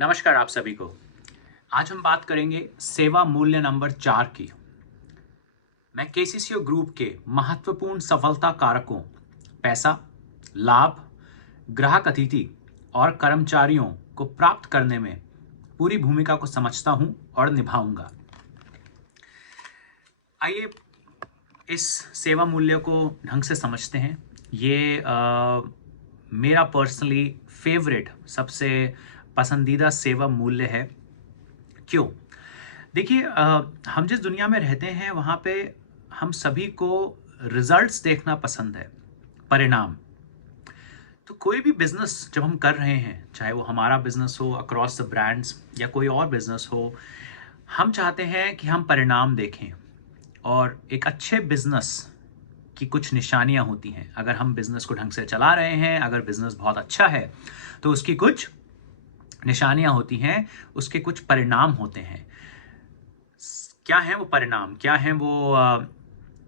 नमस्कार आप सभी को। आज हम बात करेंगे सेवा मूल्य नंबर 4 की। मैं केसीसीओ ग्रुप के महत्वपूर्ण सफलता कारकों पैसा, लाभ, ग्राहक अतिथि और कर्मचारियों को प्राप्त करने में पूरी भूमिका को समझता हूं और निभाऊंगा। आइए इस सेवा मूल्य को ढंग से समझते हैं। ये मेरा पर्सनली फेवरेट सबसे पसंदीदा सेवा मूल्य है। क्यों? देखिए, हम जिस दुनिया में रहते हैं वहाँ पे हम सभी को रिजल्ट्स देखना पसंद है, परिणाम। तो कोई भी बिजनेस जब हम कर रहे हैं, चाहे वो हमारा बिजनेस हो अक्रॉस द ब्रांड्स या कोई और बिजनेस हो, हम चाहते हैं कि हम परिणाम देखें। और एक अच्छे बिजनेस की कुछ निशानियां होती हैं। अगर हम बिजनेस को ढंग से चला रहे हैं, अगर बिजनेस बहुत अच्छा है, तो उसकी कुछ निशानियां होती हैं, उसके कुछ परिणाम होते हैं। क्या है वो परिणाम? क्या है वो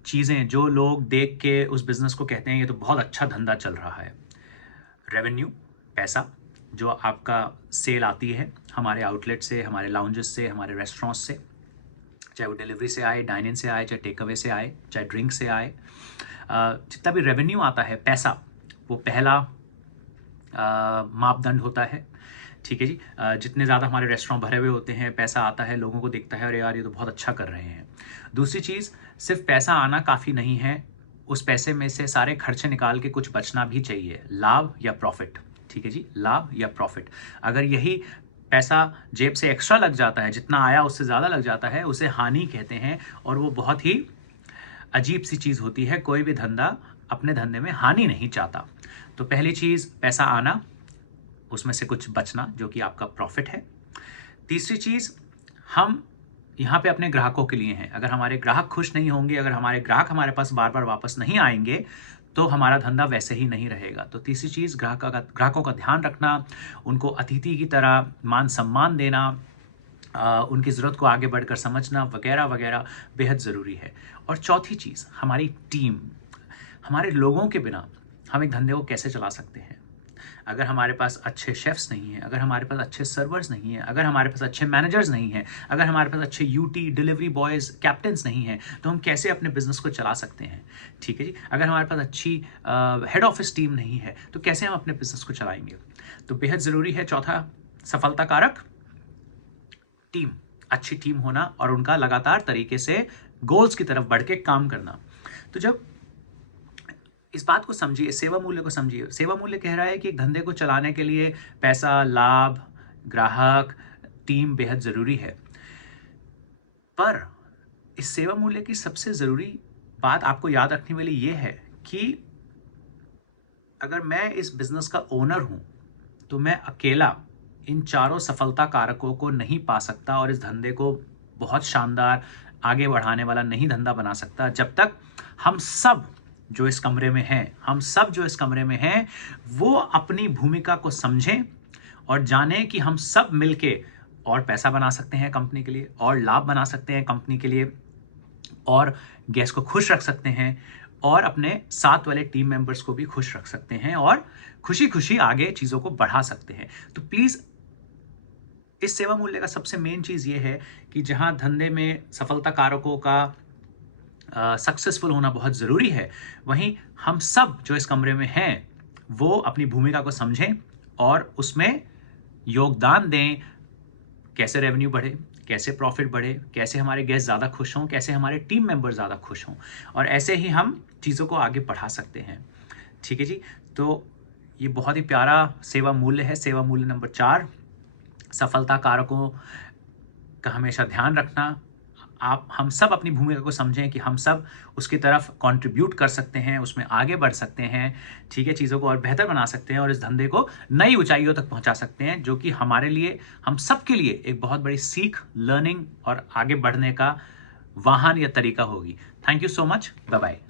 चीज़ें जो लोग देख के उस बिजनेस को कहते हैं ये तो बहुत अच्छा धंधा चल रहा है? रेवेन्यू, पैसा, जो आपका सेल आती है हमारे आउटलेट से, हमारे लाउंजेस से, हमारे रेस्टोरेंट्स से, चाहे वो डिलीवरी से आए, डाइन इन से आए, चाहे टेक अवे से आए, चाहे ड्रिंक से आए। जितना भी रेवेन्यू आता है, पैसा, वो पहला मापदंड होता है। ठीक है जी। जितने ज़्यादा हमारे रेस्टोरेंट भरे हुए होते हैं, पैसा आता है, लोगों को दिखता है अरे यार ये तो बहुत अच्छा कर रहे हैं। दूसरी चीज़, सिर्फ पैसा आना काफ़ी नहीं है, उस पैसे में से सारे खर्चे निकाल के कुछ बचना भी चाहिए, लाभ या प्रॉफिट। ठीक है जी, लाभ या प्रॉफिट। अगर यही पैसा जेब से एक्स्ट्रा लग जाता है, जितना आया उससे ज़्यादा लग जाता है, उसे हानि कहते हैं। और वो बहुत ही अजीब सी चीज़ होती है। कोई भी धंधा अपने धंधे में हानि नहीं चाहता। तो पहली चीज़ पैसा आना, उसमें से कुछ बचना जो कि आपका प्रॉफिट है। तीसरी चीज़, हम यहाँ पे अपने ग्राहकों के लिए हैं। अगर हमारे ग्राहक खुश नहीं होंगे, अगर हमारे ग्राहक हमारे पास बार बार वापस नहीं आएंगे, तो हमारा धंधा वैसे ही नहीं रहेगा। तो तीसरी चीज़, ग्राहकों का ध्यान रखना, उनको अतिथि की तरह मान सम्मान देना, उनकी ज़रूरत को आगे बढ़कर समझना, वगैरह वगैरह बेहद ज़रूरी है। और चौथी चीज़, हमारी टीम। हमारे लोगों के बिना हम एक धंधे को कैसे चला सकते हैं? अगर हमारे पास अच्छे शेफ्स नहीं हैं, अगर हमारे पास अच्छे सर्वर्स नहीं हैं, अगर हमारे पास अच्छे मैनेजर्स नहीं हैं, अगर हमारे पास अच्छे यूटी, डिलीवरी बॉयज़, कैप्टन्स नहीं हैं, तो हम कैसे अपने बिजनेस को चला सकते हैं? ठीक है जी। अगर हमारे पास अच्छी हेड ऑफिस टीम नहीं है, तो कैसे हम अपने बिजनेस को चलाएंगे? तो बेहद ज़रूरी है चौथा सफलता कारक, टीम। अच्छी टीम होना और उनका लगातार तरीके से गोल्स की तरफ बढ़ के काम करना। तो जब इस बात को समझिए, सेवा मूल्य को समझिए। सेवा मूल्य कह रहा है कि एक धंधे को चलाने के लिए पैसा, लाभ, ग्राहक, टीम बेहद ज़रूरी है। पर इस सेवा मूल्य की सबसे ज़रूरी बात आपको याद रखने वाली ये है कि अगर मैं इस बिज़नेस का ओनर हूँ, तो मैं अकेला इन चारों सफलता कारकों को नहीं पा सकता और इस धंधे को बहुत शानदार आगे बढ़ाने वाला नहीं धंधा बना सकता, जब तक हम सब जो इस कमरे में हैं, वो अपनी भूमिका को समझें और जानें कि हम सब मिलके और पैसा बना सकते हैं कंपनी के लिए, और लाभ बना सकते हैं कंपनी के लिए, और गेस्ट को खुश रख सकते हैं, और अपने साथ वाले टीम मेंबर्स को भी खुश रख सकते हैं, और खुशी खुशी आगे चीज़ों को बढ़ा सकते हैं। तो प्लीज़, इस सेवा मूल्य का सबसे मेन चीज़ ये है कि जहाँ धंधे में सफलता कारकों का सक्सेसफुल होना बहुत ज़रूरी है, वहीं हम सब जो इस कमरे में हैं वो अपनी भूमिका को समझें और उसमें योगदान दें। कैसे रेवेन्यू बढ़े, कैसे प्रॉफिट बढ़े, कैसे हमारे गेस्ट ज़्यादा खुश हों, कैसे हमारे टीम मेंबर ज़्यादा खुश हों, और ऐसे ही हम चीज़ों को आगे बढ़ा सकते हैं। ठीक है जी। तो ये बहुत ही प्यारा सेवा मूल्य है, सेवा मूल्य नंबर 4। सफलता कारकों का हमेशा ध्यान रखना। हम सब अपनी भूमिका को समझें कि हम सब उसकी तरफ कंट्रीब्यूट कर सकते हैं, उसमें आगे बढ़ सकते हैं। ठीक है, चीज़ों को और बेहतर बना सकते हैं और इस धंधे को नई ऊंचाइयों तक पहुंचा सकते हैं, जो कि हमारे लिए, हम सब के लिए एक बहुत बड़ी सीख, लर्निंग और आगे बढ़ने का वाहन या तरीका होगी। Thank you so much. Bye bye.